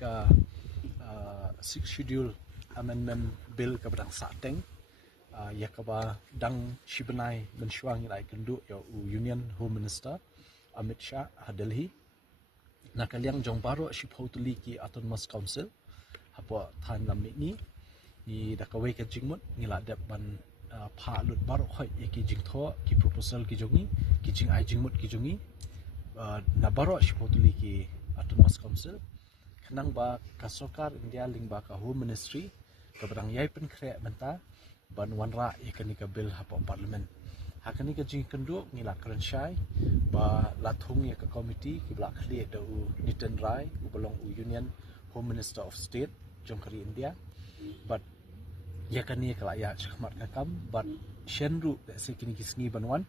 ka six schedule amendment bill ka badang sateng ya ka ba dang shibanai mensyuang ilai kenduk ya Union Home Minister Amit Shah Delhi na kaliang jong baro shipotuli ki autonomous council hapo than lam ni ni da ka wei ka jingmut ngila dep ban pha lut baro khoi ki jingtho ki proposal ki jongi ki jing ai jingmut ki jongi na baro shipotuli ki autonomous council kenang ba ka sarkar India ling ba ka home ministry ka badang yai pen kre menta ban wanra ikani ka bill hapo parliament hakani ka jing kenduk ngila kran shai ba lathung ya ka committee ki blak khli da u Nitin Rai u belong u Union Home Minister of State jongkari India but ya kani kala ya chakmat ka kam but shenru da se kini kisngi banwan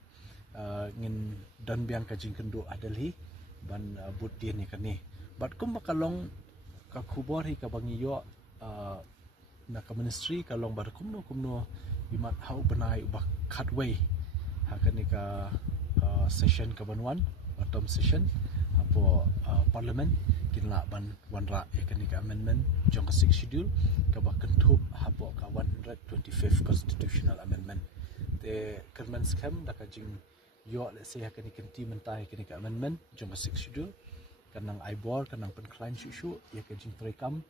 ngin dan biang ka jing kenduk Delhi ban but dia ni kani but kum bakalong ka khubor hi ka bangi yo na ka ministry ka long bar kumno bimat hau banai ubak khatway hakani ka session ka banwan autumn session apo parliament kinla ban wanra yakani ka amendment jong ka 6 schedule ka ba kentup hapo ka 125th constitutional amendment te kerman scam da ka jing yo le se hakani kenti mentai yakani ka amendment jong ka 6 schedule kanang aibor kanang penklan shu ya ka jing prekam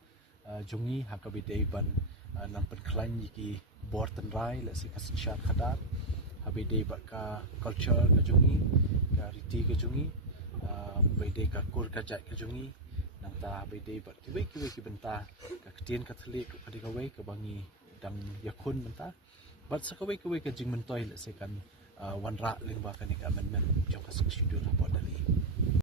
jongi hakabi ban nang penklan yiki bor tenrai le se ka syar khadar habide ba ka culture ka jongi ka riti ka jongi bide ka kur ka jat ka jongi nang ta habide ba kiwe ki benta ka ketien katolik ka digawai ka bangi dang yakun benta but sakawai ka jing mentoi le se kan wanra lingba ka ni ka amendment jong ka schedule report dali